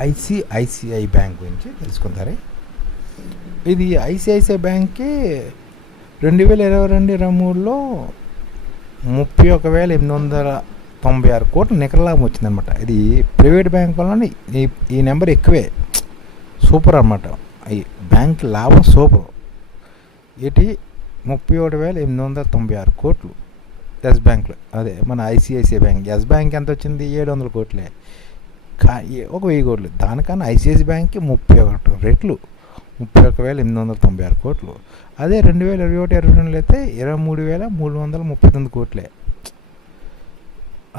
ICICI bank గురించి తెలుసుకుంటారు? ఇది ఐసిఐసిఐ బ్యాంక్కి రెండు వేల ఇరవై రెండు ఇరవై మూడులో ముప్పై ఒక వేల ఎనిమిది వందల తొంభై ఆరు కోట్ల నికర లాభం వచ్చిందనమాట ఇది ప్రైవేట్ బ్యాంక్ వల్ల ఈ ఈ నెంబర్ ఎక్కువే. సూపర్ అనమాట ఈ బ్యాంక్ లాభం సూపర్. ఇటు ముప్పై ఒకటి వేల ఎనిమిది వందల తొంభై ఆరు కోట్లు ఎస్ బ్యాంక్లో. అదే మన ఐసిఐసిఐ బ్యాంక్. ఎస్ బ్యాంక్ ఎంత వచ్చింది? ఏడు వందల కోట్లే. ఒక వెయ్యి కోట్లు. దానికన్నా ఐసిఐసి బ్యాంక్కి ముప్పై ఒకటి రెట్లు. ముప్పై ఒక వేల ఎనిమిది వందల తొంభై ఆరు కోట్లు. అదే రెండు వేల ఇరవై ఒకటి ఇరవై రెండులో అయితే ఇరవై మూడు వేల మూడు వందల ముప్పై తొమ్మిది కోట్లే.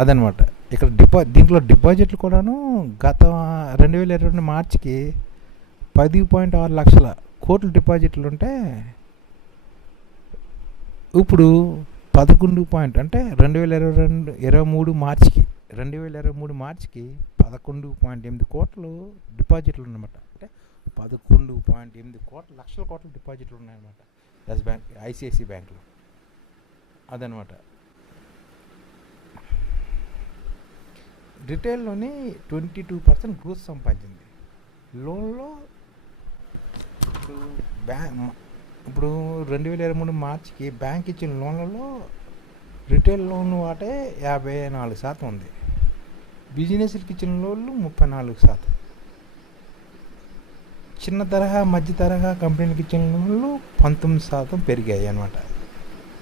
అదనమాట. ఇక్కడ డిపా దీంట్లో డిపాజిట్లు కూడాను గత రెండు వేల ఇరవై రెండు మార్చికి పది పాయింట్ ఆరు లక్షల కోట్లు డిపాజిట్లు ఉంటే ఇప్పుడు పదకొండు పాయింట్ అంటే రెండు వేల ఇరవై రెండు ఇరవై మూడు మార్చికి రెండు వేల ఇరవై మూడు మార్చికి పదకొండు పాయింట్ ఎనిమిది కోట్లు డిపాజిట్లు ఉన్నమాట. అంటే పదకొండు పాయింట్ ఎనిమిది కోట్ల లక్షల కోట్ల డిపాజిట్లు ఉన్నాయన్నమాట. ఎస్ బ్యాంక్ ఐసిఐసి బ్యాంకులో. అదనమాట రిటైల్లోని ట్వంటీ టూ పర్సెంట్ గ్రోత్ సంపాదించింది. లోన్లో ఇప్పుడు బ్యాంక్ ఇప్పుడు రెండు వేల ఇరవై మూడు మార్చికి బ్యాంక్ ఇచ్చిన లోన్లలో రిటైల్ లోన్ వాటే యాభై నాలుగు శాతం ఉంది. బిజినెస్కి ఇచ్చిన లోన్లు ముప్పై నాలుగు శాతం. చిన్న తరహా మధ్య తరహా కంపెనీలకు ఇచ్చిన లోన్లు పంతొమ్మిది శాతం పెరిగాయి అన్నమాట.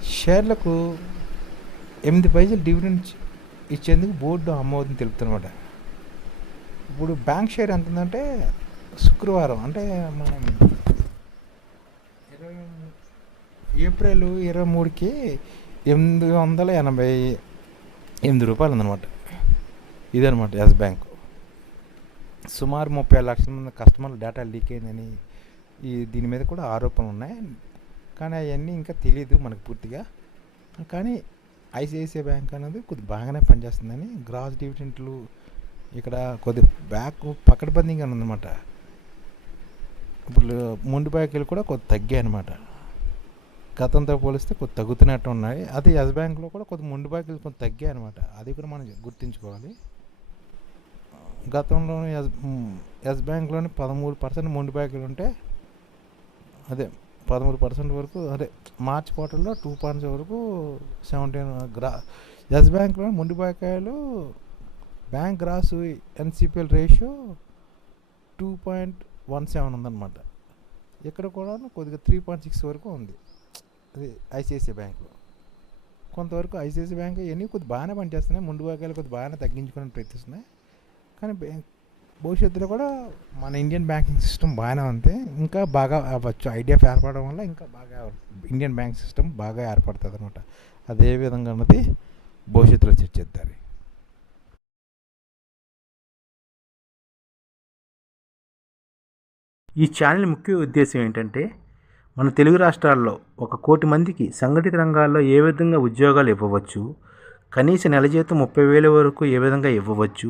షేర్లకు ఎనిమిది పైసలు డివిడెండ్ ఇచ్చేందుకు బోర్డు ఆమోదం తెలుపుతున్నమాట. ఇప్పుడు బ్యాంక్ షేర్ ఎంత ఉందంటే శుక్రవారం అంటే మనం ఇరవై ఏప్రిల్ ఇరవై మూడుకి ఎనిమిది వందల ఎనభై ఎనిమిది రూపాయలు ఉందన్నమాట. ఇదనమాట ఎస్ బ్యాంక్. సుమారు ముప్పై లక్షల మంది కస్టమర్ల డేటా లీక్ అయిందని ఈ దీని మీద కూడా ఆరోపణలు ఉన్నాయి. కానీ అవన్నీ ఇంకా తెలియదు మనకు పూర్తిగా. కానీ ఐసిఐసిఐ బ్యాంక్ అనేది కొద్ది బాగానే పనిచేస్తుందని గ్రాస్ డివిడెంట్లు ఇక్కడ కొద్ది బ్యాక్ పకడ్బందీగా ఉందన్నమాట. ఇప్పుడు ముందు బ్యాంకులు కూడా కొద్ది తగ్గాయి అనమాట గతంతో పోలిస్తే కొద్ది తగ్గుతున్నట్టు ఉన్నాయి. అదే ఎస్ బ్యాంక్లో కూడా కొద్ది ముందు బ్యాంకులు కొంత తగ్గాయి అనమాట అది కూడా మనం గుర్తుంచుకోవాలి. గతంలో ఎస్ ఎస్ బ్యాంక్లోని పదమూడు పర్సెంట్ మొండి బ్యాంకులు ఉంటే అదే పదమూడు పర్సెంట్ వరకు అదే మార్చ్ క్వార్టర్లో టూ పాయింట్స్ వరకు సెవెంటీన్ గ్రా ఎస్ బ్యాంక్లో మొండి బకాయిలు bank gross NCPL ratio two point one seven ఉందన్నమాట. ఇక్కడ కూడా కొద్దిగా త్రీ పాయింట్ సిక్స్ వరకు ఉంది. అది ఐసిఐసిఐ బ్యాంకులో. కొంతవరకు ఐసిఐసిఐ బ్యాంక్ ఇవన్నీ కొద్ది బాగానే పనిచేస్తున్నాయి. ముందు బకాయిలు కొద్ది బాగానే తగ్గించుకుని ప్రయత్నిస్తున్నాయి. కానీ భవిష్యత్తులో కూడా మన ఇండియన్ బ్యాంకింగ్ సిస్టమ్ బాగానే ఉంది. ఇంకా బాగా అవ్వచ్చు. ఐడియా ఏర్పడడం వల్ల ఇంకా బాగా ఇండియన్ బ్యాంక్ సిస్టమ్ బాగా ఏర్పడుతుంది అనమాట అదే విధంగా అన్నది భవిష్యత్తులో చర్చిద్దారు. ఈ ఛానల్ ముఖ్య ఉద్దేశం ఏంటంటే మన తెలుగు రాష్ట్రాల్లో ఒక కోటి మందికి సంఘటిత రంగాల్లో ఏ విధంగా ఉద్యోగాలు ఇవ్వవచ్చు కనీస నెల జీతం ముప్పై వేల వరకు ఏ విధంగా ఇవ్వవచ్చు